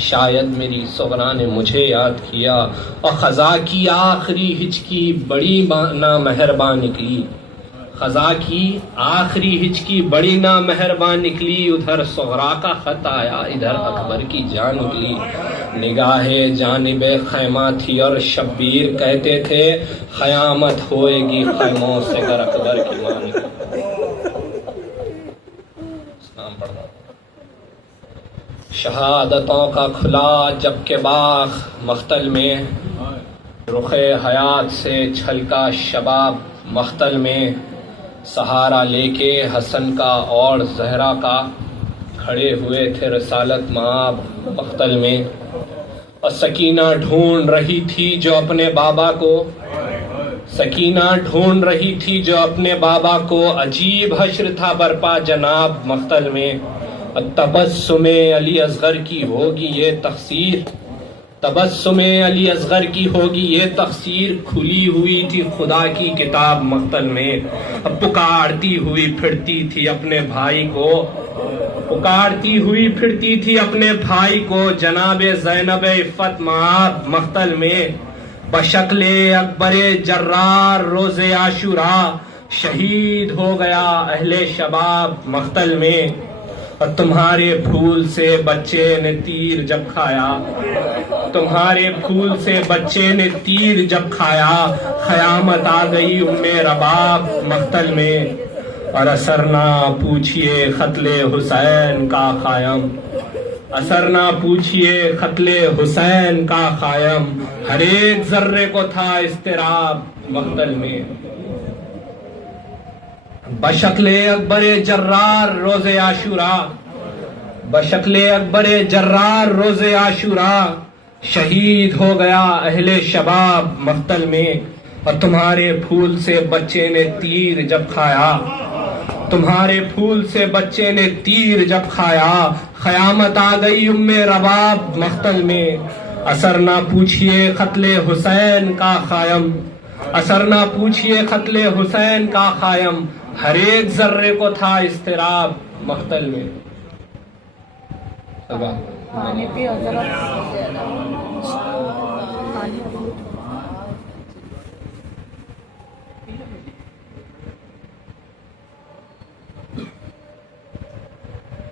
شاید میری صغرا نے مجھے یاد کیا، اور خزاں کی آخری ہچکی بڑی نامہربان نکلی، خزاں کی آخری ہچکی بڑی نامہربان نکلی، ادھر صغرا کا خط آیا، ادھر اکبر کی جان نکلی، نگاہ جانب خیمہ تھی اور شبیر کہتے تھے قیامت ہوئے گی خیموں سے گر اکبر کی ماں نکلی۔ شہادتوں کا کھلا جب کہ باغ مختل میں، رخ حیات سے چھلکا شباب مختل میں، سہارا لے کے حسن کا اور زہرا کا کھڑے ہوئے تھے رسالت مآب مختل میں، اور سکینہ ڈھونڈ رہی تھی جو اپنے بابا کو، سکینہ ڈھونڈ رہی تھی جو اپنے بابا کو، عجیب حشر تھا برپا جناب مختل میں، تبسم علی اصغر کی ہوگی یہ تقصیر، تبسم علی اصغر کی ہوگی یہ تقصیر، کھلی ہوئی تھی خدا کی کتاب مختل میں، اب پکارتی ہوئی پھرتی تھی اپنے بھائی کو، پکارتی ہوئی پھرتی تھی اپنے بھائی کو، جناب زینب عفت مآب مختل میں، بشکل اکبر جرار روز عاشوراء، شہید ہو گیا اہل شباب مختل میں، اور تمہارے پھول سے بچے نے تیر جب کھایا، تمہارے پھول سے بچے نے تیر جب کھایا، قیامت آ گئی ام رباب مختل میں، اور اثر نہ پوچھئے قتل حسین کا قائم، اثر نہ پوچھئے قتل حسین کا قائم، ہر ایک ذرے کو تھا اضطراب مختل میں، بشکل اکبر جرار روز عاشوراء، بشکل اکبر جرار روز عاشوراء، شہید ہو گیا اہل شباب مختل میں، اور تمہارے پھول سے بچے نے تیر جب کھایا، تمہارے پھول سے بچے نے تیر جب کھایا، قیامت آ گئی ام رباب مختل میں، اثر نہ پوچھئے قتل حسین کا قائم، اثر نہ پوچھئے قتل حسین کا قائم، ہر ایک ذرے کو تھا اضطراب مختل میں۔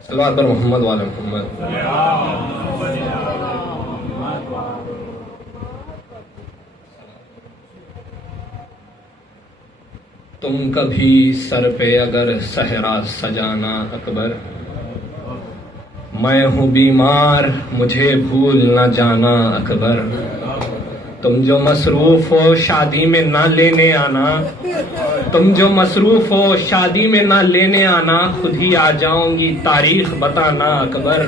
صلوات پر محمد وعلی محمد۔ تم کبھی سر پہ اگر صحرا سجانا اکبر، میں ہوں بیمار مجھے بھول نہ جانا اکبر، تم جو مصروف ہو شادی میں نہ لینے آنا، تم جو مصروف ہو شادی میں نہ لینے آنا، خود ہی آ جاؤں گی تاریخ بتانا اکبر،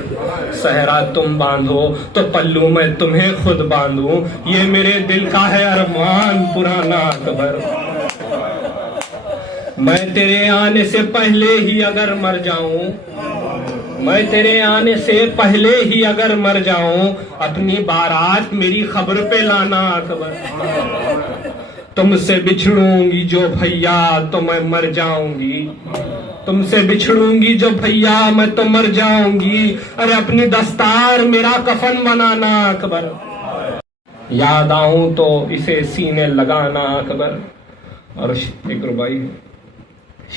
صحرا تم باندھو تو پلو میں تمہیں خود باندھوں، یہ میرے دل کا ہے ارمان پرانا اکبر، میں تیرے آنے سے پہلے ہی اگر مر جاؤں، میں تیرے آنے سے پہلے ہی اگر مر جاؤں، اپنی بارات میری خبر پہ لانا اکبر، تم سے بچھڑوں گی جو بھیا تو میں مر جاؤں گی، تم سے بچھڑوں گی جو بھیا میں تو مر جاؤں گی، ارے اپنی دستار میرا کفن بنانا اکبر، یاد آؤں تو اسے سینے لگانا اکبر، اور ایک ربائی،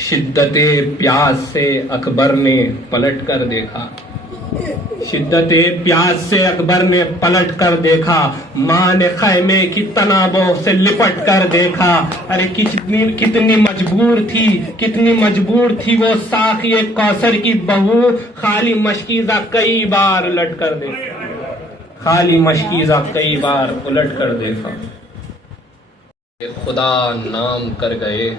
شدت پیاس سے اکبر نے پلٹ کر دیکھا، شدت پیاس سے اکبر نے پلٹ کر دیکھا، ماں نے خیمے کی تنابوں سے لپٹ کر دیکھا، ارے کتنی مجبور تھی، کتنی مجبور تھی وہ ساقی کوثر کی بہو، خالی مشکیزہ کئی بار الٹ کر دیکھا، خالی مشکیزہ کئی بار الٹ کر دیکھا، خدا نام کر گئے،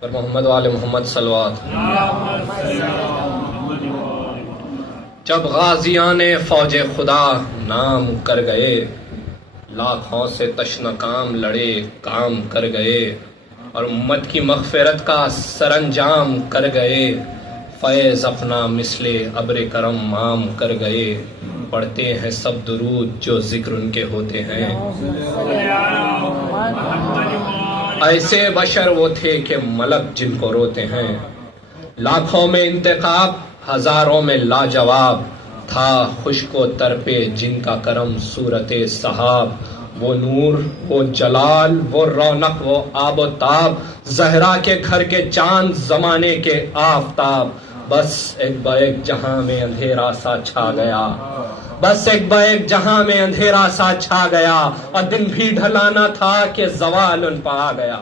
پر محمد والے محمد صلوات۔ جب غازیان فوج خدا نام کر گئے، لاکھوں سے تشنہ کام لڑے کام کر گئے، اور امت کی مغفرت کا سرانجام کر گئے، فیض اپنا مثل ابر کرم مام کر گئے، پڑھتے ہیں سب درود جو ذکر ان کے ہوتے ہیں، ایسے بشر وہ تھے کہ ملک جن کو روتے ہیں، لاکھوں میں انتخاب ہزاروں میں لاجواب تھا خشک و تر پہ جن کا کرم صورت صحاب وہ نور وہ جلال وہ رونق وہ آب و تاب زہرا کے گھر کے چاند زمانے کے آفتاب بس ایک با ایک جہاں میں اندھیرا سا چھا گیا بس ایک با ایک جہاں میں اندھیرا سا چھا گیا اور دن بھی ڈھلانا تھا کہ زوال ان پہ آ گیا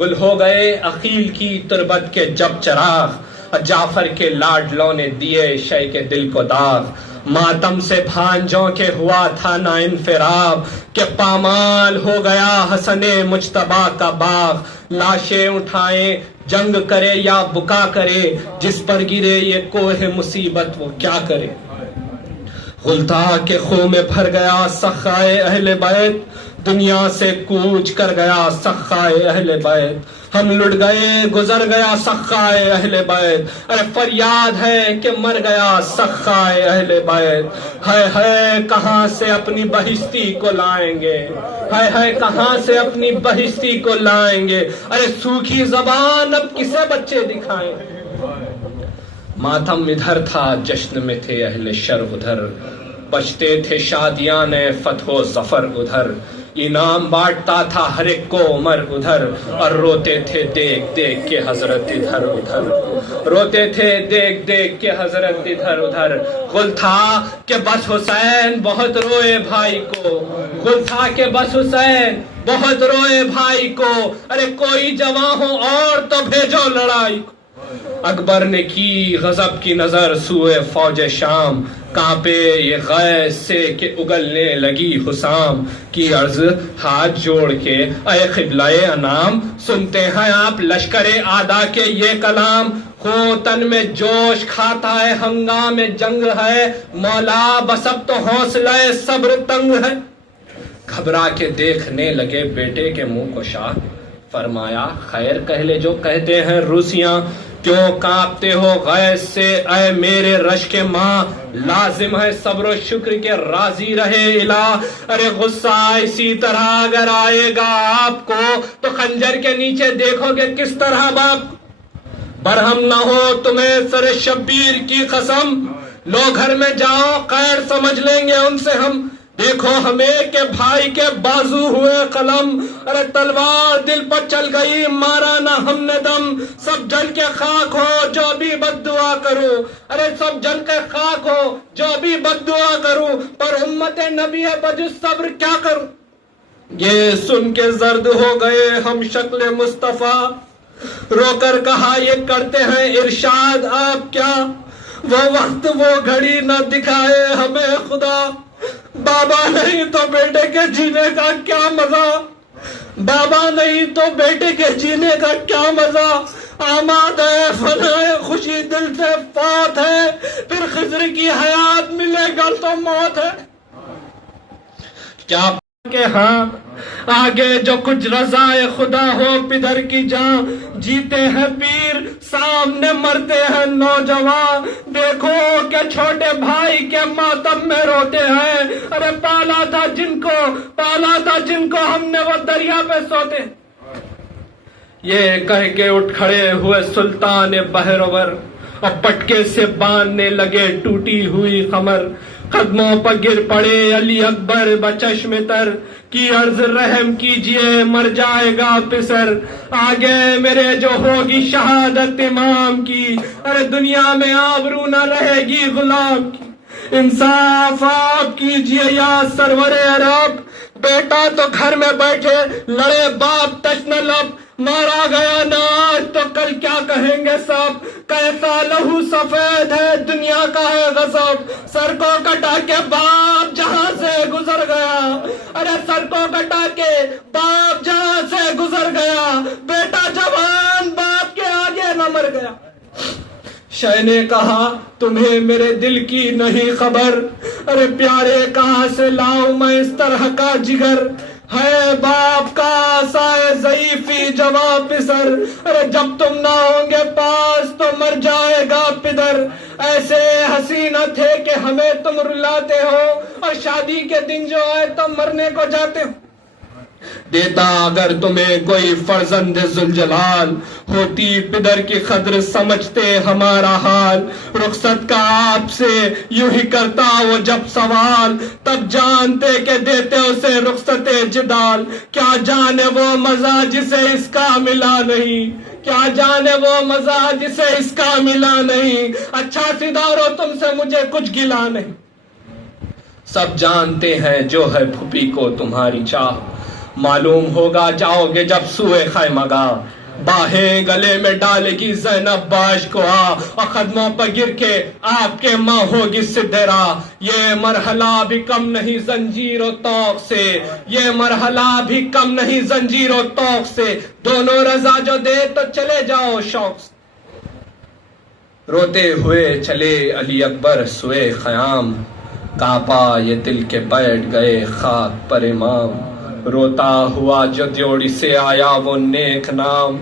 گل ہو گئے عقیل کی تربت کے جب چراغ جعفر کے لاڈلوں نے دیے شے کے دل کو داغ ماتم سے بھانجوں کے ہوا تھا نا انفراب کہ پامال ہو گیا حسن مجتبیٰ کا باغ لاشیں اٹھائیں جنگ کرے یا بکا کرے جس پر گرے یہ کوہ مصیبت وہ کیا کرے غلطا کے خوں میں بھر گیا سخائے اہل بیت دنیا سے کوچ کر گیا سخائے اہل بیت ہم لٹ گئے گزر گیا سخائے اہل بیت ارے فریاد ہے کہ مر گیا سخائے اہل بیت ہے کہاں سے اپنی بہشتی کو لائیں گے ہے کہاں سے اپنی بہشتی کو لائیں گے ارے سوکھی زبان اب کسے بچے دکھائیں ماتم ادھر تھا جشن میں تھے اہل شر ادھر بچتے تھے شادیاں فتح و ظفر ادھر انعام بانٹتا تھا ہر ایک کو عمر ادھر اور روتے تھے دیکھ دیکھ کے حضرت ادھر ادھر روتے تھے دیکھ دیکھ کے حضرت ادھر ادھر غل تھا کہ بس حسین بہت روئے بھائی کو غل تھا کہ بس حسین بہت روئے بھائی کو ارے کوئی جواں ہو اور تو بھیجو لڑائی کو اکبر نے کی غضب کی نظر سوئے فوج شام کانپے یہ غیظ سے کہ اگلنے لگی حسام کی عرض ہاتھ جوڑ کے اے قبلہ انام سنتے ہیں آپ لشکر آدھا کے یہ کلام خون تن میں جوش کھاتا ہے ہنگام جنگ ہے مولا بس اب تو حوصلہ صبر تنگ ہے گھبرا کے دیکھنے لگے بیٹے کے منہ کو شاہ فرمایا خیر کہہ لے جو کہتے ہیں روسیاں کیوں کانپتے ہو غیظ سے اے میرے رش کے ماں لازم ہے صبر و شکر کے راضی رہے الہ ارے غصہ اسی طرح اگر آئے گا آپ کو تو خنجر کے نیچے دیکھو گے کس طرح باپ برہم نہ ہو تمہیں سر شبیر کی قسم لو گھر میں جاؤ خیر سمجھ لیں گے ان سے ہم دیکھو ہمیں کہ بھائی کے بازو ہوئے قلم ارے تلوار دل پر چل گئی مارا نہ ہم نے دم سب جل کے خاک ہو جو بھی بد دعا کروں ارے سب جل کے خاک ہو جو بھی بد دعا کروں پر امت نبی بجز صبر کیا کروں یہ سن کے زرد ہو گئے ہم شکل مصطفیٰ رو کر کہا یہ کرتے ہیں ارشاد آپ کیا وہ وقت وہ گھڑی نہ دکھائے ہمیں خدا بابا نہیں تو بیٹے کے جینے کا کیا مزہ بابا نہیں تو بیٹے کے جینے کا کیا مزہ آماد ہے فنائے خوشی دل سے فات ہے پھر خضر کی حیات ملے گا تو موت ہے کیا کہ ہاں آگے جو کچھ رضائے خدا ہو پدر کی جان جیتے ہیں پیر سامنے مرتے ہیں نوجوان دیکھو کہ چھوٹے بھائی کے ماتم میں روتے ہیں ارے پالا تھا جن کو ہم نے وہ دریا پہ سوتے یہ کہہ کے اٹھ کھڑے ہوئے سلطان بہرور اور پٹکے سے باندھنے لگے ٹوٹی ہوئی خمر قدموں پر گر پڑے علی اکبر بچشم تر کی عرض رحم کیجئے مر جائے گا پسر آگے میرے جو ہوگی شہادت امام کی ارے دنیا میں آبرو نہ رہے گی غلام کی انصاف آپ کیجئے یا سرور عرب بیٹا تو گھر میں بیٹھے لڑے باپ تشن لب مارا گیا نہ آج تو کل کیا کہیں گے سب کیسا لہو سفید ہے دنیا کا ہے غضب سر کو کٹا کے باپ جہاں سے گزر گیا ارے سر کو کٹا کے باپ جہاں سے گزر گیا بیٹا جوان باپ کے آگے نہ مر گیا شاہ نے کہا تمہیں میرے دل کی نہیں خبر ارے پیارے کہاں سے لاؤں میں اس طرح کا جگر ہے باپ کا آسائے ضعیفی جواب پسر ارے جب تم نہ ہوں گے پاس تو مر جائے گا پدر ایسے حسینہ تھے کہ ہمیں تم رلاتے ہو اور شادی کے دن جو آئے تم مرنے کو جاتے ہو دیتا اگر تمہیں کوئی فرزند ذوالجلال، ہوتی پدر کی قدر سمجھتے ہمارا حال۔ رخصت کا آپ سے یوں ہی کرتا وہ جب سوال، تب جانتے کہ دیتے اسے رخصت جدال۔ کیا جانے وہ مزہ جسے اس کا ملا نہیں، کیا جانے وہ مزہ جسے اس کا ملا نہیں۔ اچھا سدھارو تم سے مجھے کچھ گلا نہیں۔ سب جانتے ہیں جو ہے پھوپھی کو تمہاری چاہ، معلوم ہوگا جاؤ گے جب سوئے خیمہ گاہ۔ باہیں گلے میں ڈالے گی زینب باش کو اور قدموں پر گر کے آپ کے ماں ہوگی سدھے راہ۔ یہ مرحلہ بھی کم نہیں زنجیر و طوق سے، یہ مرحلہ بھی کم نہیں زنجیر و طوق سے۔ دونوں رضا جو دے تو چلے جاؤ شوق سے۔ روتے ہوئے چلے علی اکبر سوئے خیام، کانپا یہ دل کے بیٹھ گئے خاک پر امام۔ روتا ہوا جو دیوڑی سے آیا وہ نیک نام،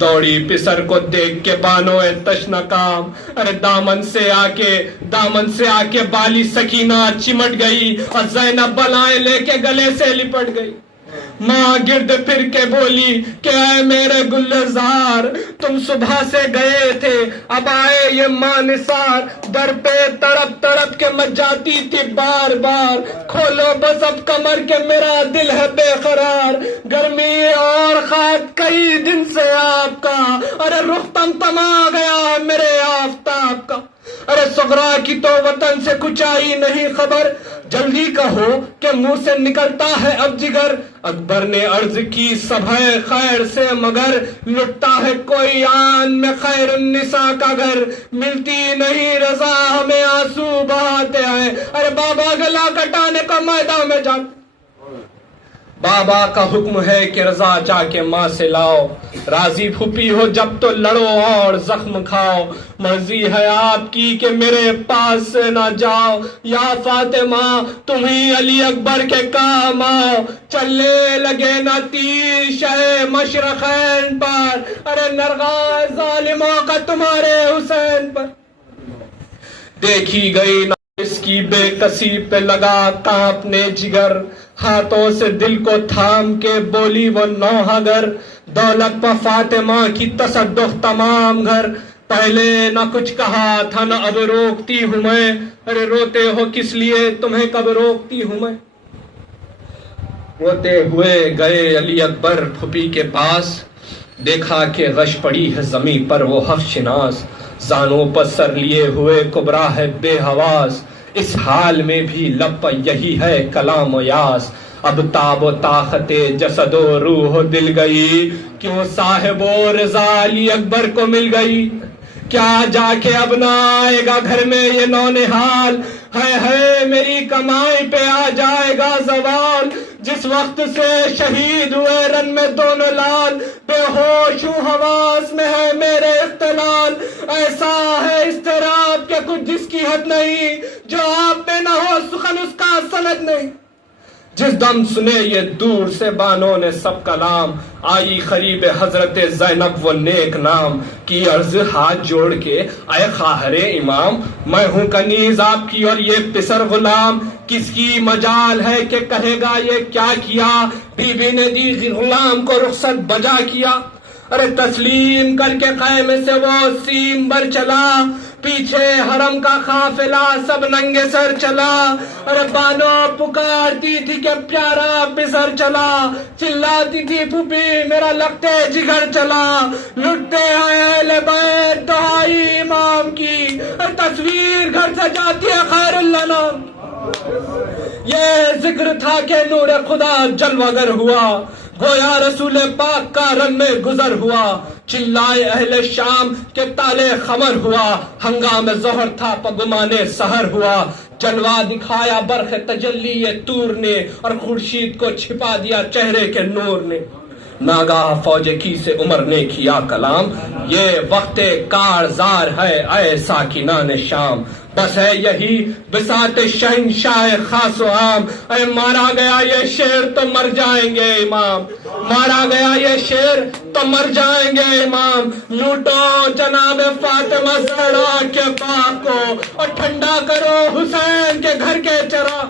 دوڑی پسر کو دیکھ کے بانو تشنا کام۔ ارے دامن سے آ کے بالی سکینہ چمٹ گئی اور زینب بلائیں لے کے گلے سے لپٹ گئی۔ ماں گرد پھر کے بولی کہ اے میرے گلزار، تم صبح سے گئے تھے اب آئے یہ ماں نثار۔ در پہ تڑپ تڑپ کے مچ جاتی تھی بار بار، کھولو بس اب کمر کے میرا دل ہے بے قرار۔ گرمی اور خاک کئی دن سے آپ کا، ارے رخ تمتما گیا ہے میرے آفتاب کا۔ ارے صغرا کی تو وطن سے کچھ آئی نہیں خبر، جلدی کہو کہ منہ سے نکلتا ہے اب جگر۔ اکبر نے عرض کی سب ہے خیر سے مگر، لٹتا ہے کوئی آن میں خیر النساء کا گھر۔ ملتی نہیں رضا ہمیں آنسو بہاتے آئے، ارے بابا گلا کٹانے کا میدان میں جا۔ بابا کا حکم ہے کہ رضا جا کے ماں سے لاؤ، راضی پھوپھی ہو جب تو لڑو اور زخم کھاؤ۔ مرضی ہے آپ کی کہ میرے پاس سے نہ جاؤ، یا فاطمہ تم ہی علی اکبر کے کام آؤ۔ چلنے لگے نہ تیر شہ مشرقین پر، ارے نرغائے ظالموں کا تمہارے حسین پر۔ دیکھی گئی نہ اس کی بے کسی پہ لگا کانپنے جگر، ہاتھوں سے دل کو تھام کے بولی وہ نوحگر۔ دولت پر فاطمہ کی تصدق تمام گھر، پہلے نہ کچھ کہا تھا نہ اب روکتی ہوں میں۔ ارے روتے ہو کس لیے تمہیں کب روکتی ہوں میں۔ روتے ہوئے گئے علی اکبر پھوپھی کے پاس، دیکھا کہ غش پڑی ہے زمیں پر وہ حق شناس۔ زانوں پر سر لیے ہوئے کبرا ہے بے حواس، اس حال میں بھی لب پر یہی ہے کلام و یاس۔ اب تاب و طاقت جسد و روح و دل گئی، کیوں صاحب و رضا علی اکبر کو مل گئی۔ کیا جا کے اب نہ آئے گا گھر میں یہ نونہال، ہے میری کمائی پہ آ جائے گا زوال۔ جس وقت سے شہید ہوئے رن میں دونوں لال، بے ہوش ہوں حواس میں ہے میرے اختلال۔ ایسا ہے اضطراب کہ کچھ جس کی حد نہیں، جو آپ میں نہ ہو سخن اس کا سند نہیں۔ جس دم سنے یہ دور سے بانوں نے سب کلام، آئی قریب حضرت زینب وہ نیک نام۔ کی عرض ہاتھ جوڑ کے اے خواہر امام، میں ہوں کنیز آپ کی اور یہ پسر غلام۔ کس کی مجال ہے کہ کہے گا یہ کیا کیا، بی بی نے دی غلام کو رخصت بجا کیا۔ ارے تسلیم کر کے خیمے سے وہ سیم بر چلا، پیچھے حرم کا قافلہ سب ننگے سر چلا۔ ارے بانو پکارتی تھی کہ پیارا پسر چلا، چلاتی تھی پھوپھی میرا لگتے جگر چلا۔ لٹتے ہیں اہل بیت دعائی امام کی، تصویر گھر سے جاتی ہے خیر اللہ نام۔ یہ ذکر تھا کہ نور خدا جلوگر ہوا، گویا رسول پاک کا رن میں گزر ہوا۔ چلائے اہل شام کے تالے خمر ہوا، ہنگام ظہر تھا پگمانے سحر ہوا۔ جلوہ دکھایا برق تجلی طور نے، اور خورشید کو چھپا دیا چہرے کے نور نے۔ ناگاہ فوج کی سے عمر نے کیا کلام، یہ وقت کارزار ہے اے ساکنان شام۔ بس ہے یہی بساط شہنشاہ خاص و عام، اے مارا گیا یہ شیر تو مر جائیں گے امام، مارا گیا یہ شیر تو مر جائیں گے امام۔ لوٹو جناب فاطمہ زہرا کے باغ کو، اور ٹھنڈا کرو حسین کے گھر کے چراغ۔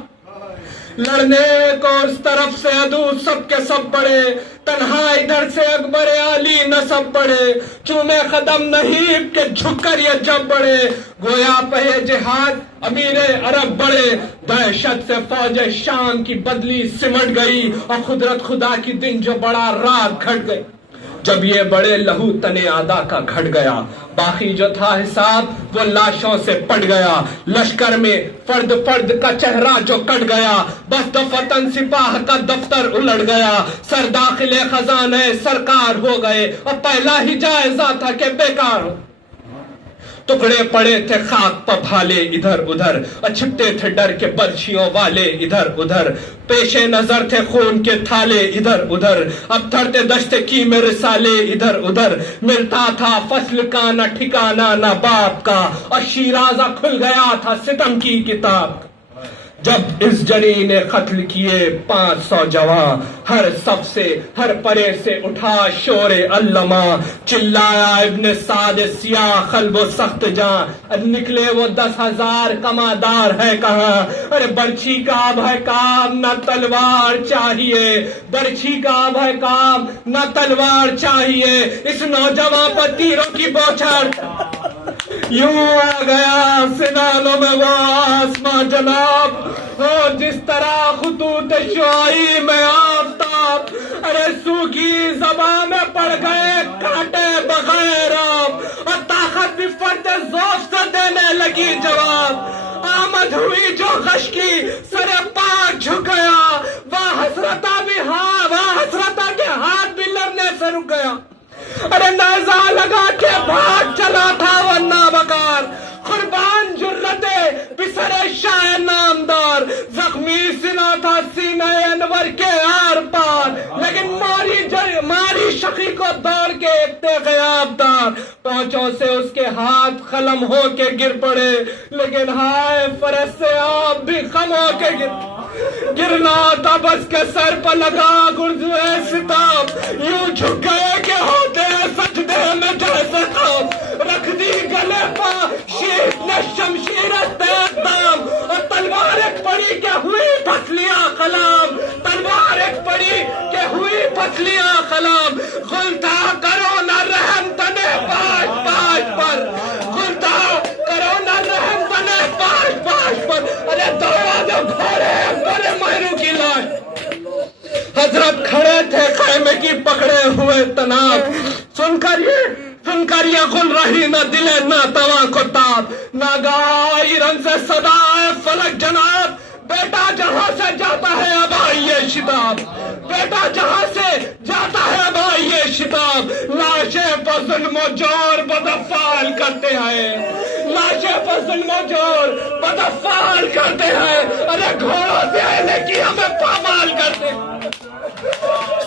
لڑنے کو اس طرف سے عدو سب کے سب بڑے، تنہا ادھر سے اکبر علی نسب بڑے، چومے قدم نہیں کہ جھک کر یہ جب بڑے، گویا پہے جہاد امیر عرب بڑے، دہشت سے فوج شام کی بدلی سمٹ گئی، اور قدرت خدا کی دن جو بڑا رات گھٹ گئی۔ جب یہ بڑے لہو تنے آدھا کا گھٹ گیا، باقی جو تھا حساب وہ لاشوں سے پٹ گیا، لشکر میں فرد فرد کا چہرہ جو کٹ گیا، بس دفتن سپاہ کا دفتر الٹ گیا، سر داخل خزانہ سرکار ہو گئے، اور پہلا ہی جائزہ تھا کہ بیکار ہو۔ ٹکڑے پڑے تھے خاک پر بھالے ادھر ادھر، اور چھپتے تھے ڈر کے برچھیوں والے ادھر ادھر، پیش نظر تھے خون کے تھالے ادھر ادھر، اب تھرتے دشتے کی میں رسالے ادھر ادھر، ملتا تھا فصل کا نہ ٹھکانہ نہ باپ کا، اور شیرازہ کھل گیا تھا ستم کی کتاب۔ جب اس جنی نے قتل کیے 500 جوان، ہر صف سے ہر پرے سے اٹھا شور علما، چلایا ابن سعد سیاہ قلب و سخت جان، نکلے وہ 10,000 کمادار ہے کہاں، ارے برچھی کا اب ہے کام نہ تلوار چاہیے، برچھی کا اب ہے کام نہ تلوار چاہیے، اس نوجوان پر تیروں کی بوچھڑ، یوں آ گیا سنانوں میں وہ آسماں جناب، ہو جس طرح خطوط شعاعی میں آفتاب، ارے سوکھی زبان میں پڑ گئے کانٹے بغیر آب، اور طاقت بھی فرد ذوق سے دینے لگی جواب، آمد ہوئی جو غش کی سر پاک جھک گیا، وہ حسرتا بھی وہ حسرتا کے ہاتھ بھی لڑنے سے رک گیا، ارے نیزہ لگا کے بھاگ چلا تھا وہ نابکار، قربان جرتے پسر شاہ نامدار، زخمی سنا تھا سینہ انور کے آر پار، لیکن ماری شقی کو دوڑ کے ایکتے غیاب دار، پہنچوں سے اس کے ہاتھ قلم ہو کے گر پڑے، لیکن ہائے فرس سے آپ بھی خم ہو کے گرنا تھا بس کے سر پر لگا گرزوے ستاب، یوں جھک گئے کہ ہوتے سجدے میں جیسے خواب، رکھ دی گلے پا شیر نے شمشیر تیز دام، اور تلوار ایک پڑی کہ ہوئی پھسلیاں خلام، تلوار ایک پڑی کہ ہوئی پھسلیاں خلام، غلطہ کرو نہ رحم تنے پاش پاش پر، غلطہ کرو نہ رحم تنے پاش پاش پر، ارے دروازے گھوڑے بڑے مہرو کی لاش، حضرت کھڑے تھے خیمے کی پکڑے ہوئے تناب، سن کر یہ غل رہی نہ دلے نہ توا کو تاب، ناگاہ ایرن سے صدا ہے فلک جناب، بیٹا جہاں سے جاتا ہے اب آئیے شتاب، بیٹا جہاں سے جاتا ہے اب آئیے شتاب، لاشیں پر ظلم و جور بدافعال کرتے ہیں، لاشیں پر ظلم و جور بدافعال کرتے ہیں، ارے گھوڑوں سے آئینے کی ہمیں پامال کرتے ہیں،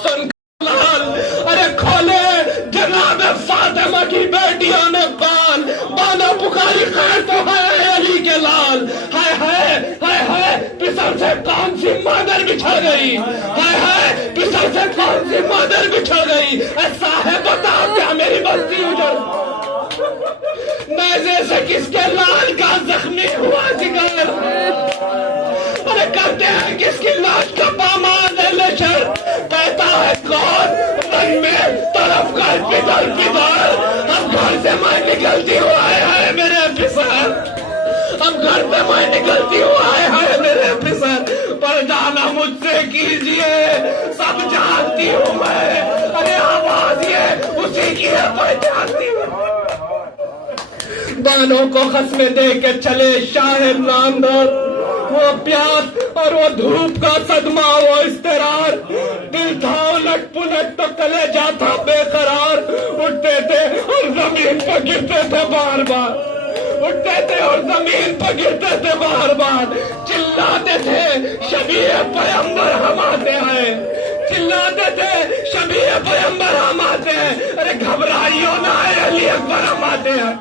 سن لال ارے کھولے جناب فاطمہ کی بیٹیوں نے بانو پکاری خیر تو ہے علی کے لال، ہائے ہائے ہائے ہائے پسر سے کون سی مادر بچھڑ گئی، ہائے ہائے پسر سے کون سی مادر بچھڑ گئی، ایسا ہے بتاؤ کیا میری بستی اجڑ، نیزے سے کس کے لال کا زخمی ہوا جگر، ارے کرتے ہیں کس کی لاش کا پامان لشر، کہتا ہے کون رنگ میں طرف کر پدر پدر، اب گھر سے میں نکلتی ہوں آئے ہائے میرے پسر، اب گھر سے میں نکلتی ہوں آئے ہائے میرے پسر، پر جانا مجھ سے کیجئے سب جانتی ہوں میں، ارے آواز یہ اسی کی ہے پہچانتی ہوں، بانوں کو خصمیں دے کے چلے شاہ نامدار، وہ پیاس اور وہ دھوپ کا صدمہ وہ اضطرار، دل تھا الٹ پلٹ تو کلیجہ تھا بے قرار، اٹھتے تھے اور زمین پر گرتے تھے بار بار، اٹھتے تھے اور زمین پر گرتے تھے بار بار، چلاتے تھے شبیہ پیغمبر ہم آتے ہیں، چلاتے تھے شبیہ پیغمبر ہم آتے ہیں، ارے گھبرائیو نہ ہے علی اکبر ہم آتے ہیں،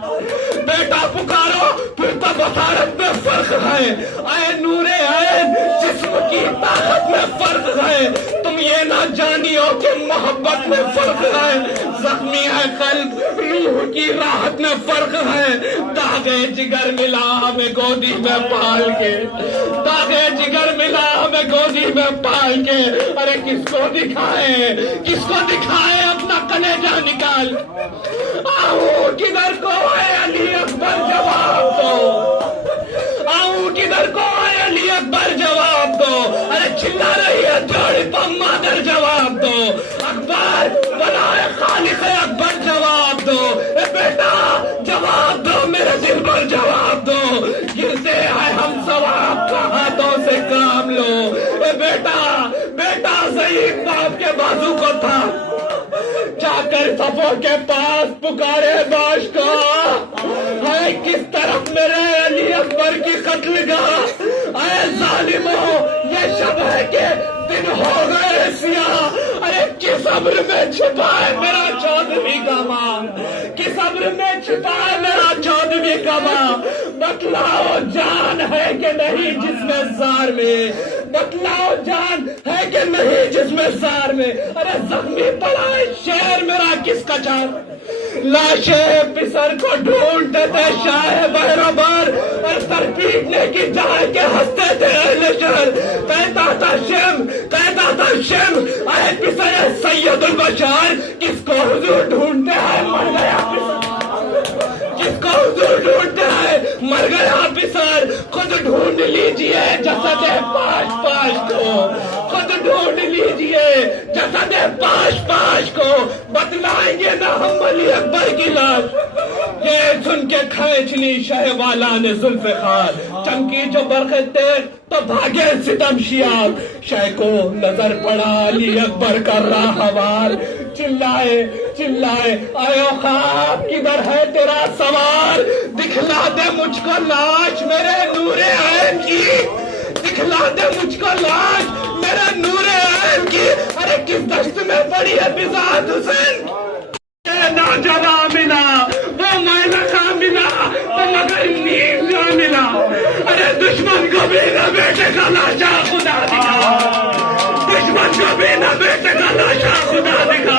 بیٹا پکارو پھر تو بصارت میں فرق ہے، اے نور عین جسم کی طاقت میں فرق ہے، تم یہ نہ جانیو کہ محبت میں فرق ہے، زخمی ہے قلب روح روح کی راحت میں فرق ہے. داغے جگر ملا ہمیں گودی میں پال کے, داغے جگر ملا ہمیں گودی میں پال کے. ارے کس کو دکھائے, کس کو دکھائے اپنا کلیجہ نکال. آؤں کدھر کو ہے علی اکبر جواب دو, آؤں کدھر کو ہے علی اکبر جواب دو. ارے چلا رہی ہے جوڑی پم مادر جواب دو. اکبر بنائے خالق اکبر جواب دو. اے بیٹا جواب دو, میرے دل پر جواب دو. گرتے ہیں ہم سواب کا ہاتھوں سے کام لو. اے بیٹا, بیٹا ضعیف باپ کے بازو کو تھا, جا کر صفوں کے پاس پکارے باش کو. ہے کس طرف میرے علی اکبر کی قتل گاہ. اے ظالموں یہ شب ہے کہ دن ہو گئے سیاہ. ارے کس صبر میں چھپا ہے میرا 14ویں کا ماں, کس صبر میں چھپا ہے میرا 14ویں کا ماں. بتلاؤ جان ہے کہ نہیں جس میں زار میں, بتلاؤ جان ہے کہ نہیں جس میں زار میں. ارے زخمی پڑا ہے شہر میرا کس کا چار. لاشیں پسر کو ڈھونڈتے تھے شاہ بہربار, اور سر پیٹنے کی جائے کے ہنستے تھے اہل شہر. کہتا تھا شم, کہتا تھا شم, اے پسر سید البشر, کس کو حضور ڈھونڈتے ہیں مر گیا پسر, جس کو حضور ڈھونڈتے ہیں مر گیا پسر. خود ڈھونڈ لیجئے جسد پاش پاش کو, خود ڈھونڈ لیجئے جسد پاش پاش کو. بتلائیں گے نہ ہم علی اکبر کی لاش. یہ سن کے کھینچ لی شہ والا نے ذوالفقار, چمکی جو برق تیغ تو بھاگے ستم شیاب. شہ کو نظر پڑا علی اکبر کا راہوار, چلائے چلائے آئے خواب کدھر ہے تیرا سوار. دکھلا دے مجھ کو لاش میرے نور عین کی, دکھلا دے مجھ کو لاش میرے نور عین کی. ارے کس دشت میں پڑی ہے بذات حسین. نوجوان ملا وہ مینا کا ملا تو مگر نیند نہ ملا. ارے دشمن کو بھی نہ بیٹے کا لاشا خدا دکھا, دشمن کو بھی نہ بیٹے کا لاشا خدا دکھا.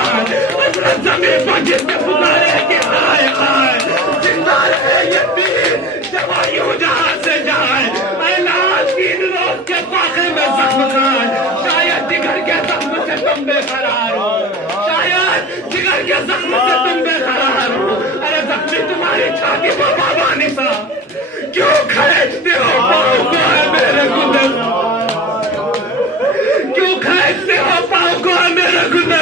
حضرت زمین پر جس میں پکارے کہ آئے آئے, زندہ رہے یہ پیر جوائیوں جہاں سے جائے. اے لاش 3 روز کے فاقے میں زخم کھائے, شاید جگر کے زخم سے تم بے قرار ہو, شاید جگر کے زخم سے تم بے قرار ہو. ارے زخمی تمہاری چھاتی پر بابا نسا, کیوں کھینچتے ہو پاؤں کو ہے میرے گناہ, کیوں کھینچتے ہو پاؤں کو ہے میرے گناہ,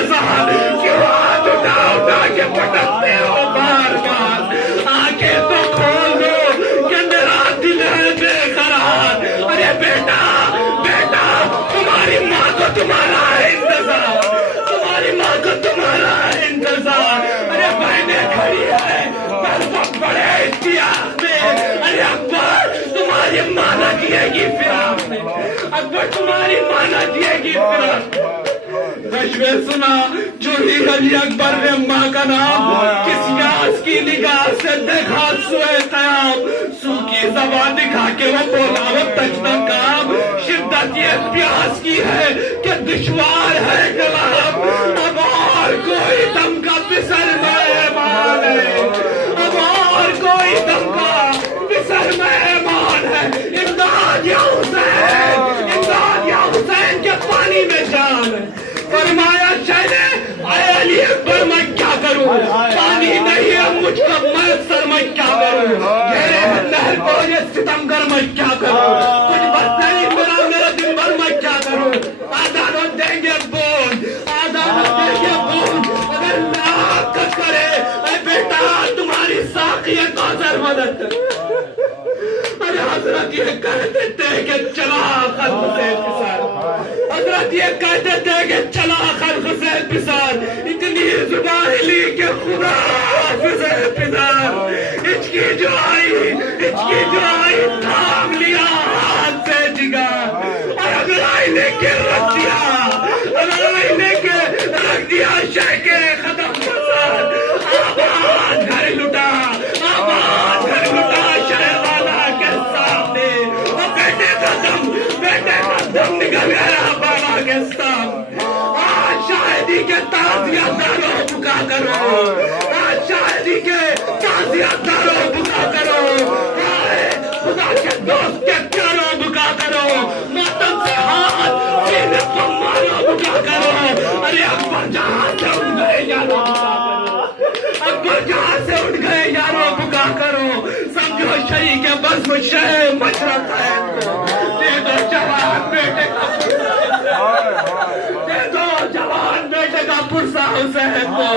کیوں ہاتھ اٹھا اٹھا کے پٹکتے ہو بار بار. آنکھیں تو کھول دو کہ میرا دل ہے بے قرار. ارے بیٹا, بیٹا تمہاری ماں کو تمہارا ہے انتظار, تمہاری ماں کو تمہارا ہے انتظار. ارے بہنیں کھڑی ہے بہت بڑے اشتیاق میں. ارے اکبر تمہاری ماں نہ جیے گی فراق میں, اکبر تمہاری ماں نہ جیے گی فراق. نشوے سنا جو ہی علی اکبر نے ماں کا نام, کس یاس کی نگاہ سے دیکھا سوئے قیام. سو کی زبان دکھا کے وہ بولا وہ تجنا کام. شدت یہ پیاس کی ہے کہ دشوار ہے کلام. اب اور کوئی دم کا پسر مہمان ہے, اب اور کوئی دم کا پسر مہمان ہے. امداد یا حسین, امداد یا حسین کے پانی میں جان. فرمایا شہنے اے علی اکبر میں کیا کروں, پانی نہیں ہے مجھ کا میسر میں کیا کروں. گھیرے نہر کو یہ ستمگر میں کیا کروں, کچھ بس نہیں میرا میرے دن بھر میں کیا کروں. آزادوں دیں گے بول, آزادوں دیں گے بول, اگر لاکھ کرے اے بیٹا تمہاری ساقی کوثر مدد کر. ارے حضرت یہ کہتے تھے کہ چلا خلق سے پسار, حضرت یہ کہتے تھے کہ چلا خلق سے پسار. اتنی زبان لی کہ خدا حافظ پسار. ہچکی جو آئی, ہچکی جو آئی تھام لیا ہاتھ سے جگار. اور اگر آئینے کے رکھ دیا, اگر آئینے کے رکھ دیا شہ کے ختم پسار. آباد گھر لٹا, آباد گھر لٹا شہ والا کے سامنے. اور بیٹے کا دم, بیٹے کا دم نکل گیا بابا کے سامنے. آج شاہدی کے تعزیہ داروں پکا کرو, آج شاہدی کے یادگاروں بکا کرو، خدا کے دوست کے پیاروں بکا کرو، ماتم سے ہاتھ سینے کو مارو بکا کرو، ارے اکبر جہاں سے اٹھ گئے یارو بکا کرو، اکبر جہاں سے اٹھ گئے یارو بکا کرو، سمجھو شریک بس شہ مشرق ہے ان کو، دے دو جوان بیٹے کا دے دو جوان بیٹے کا پرسا حسین کو،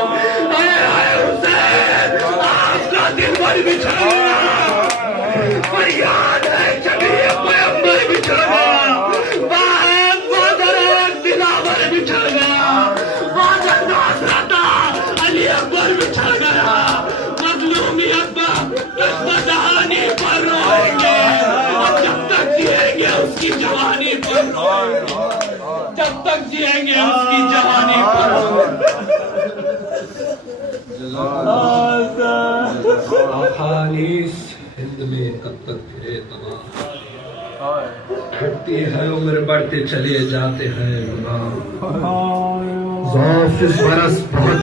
اے حسین آپ کا دل بھر بچھڑ گیا، فریاد ہے شبیہ پیغمبر بچھڑ گیا، باہر مادر دلاور بچھڑ گیا، مادر ناصرتا علی اکبر بچھڑ گیا، مظلومیت پر دہانی پر روئیں گے، اور جب تک جیئیں گے اس کی جوانی پر روئیں گے، جب تک جیئیں گے اس کی جوانی پر روئیں گے۔ احادیث ہند میں کب تک پھرے تمام، گھٹتی ہے عمر بڑھتے چلے جاتے ہیں گناہ، ذوق اس برس بہت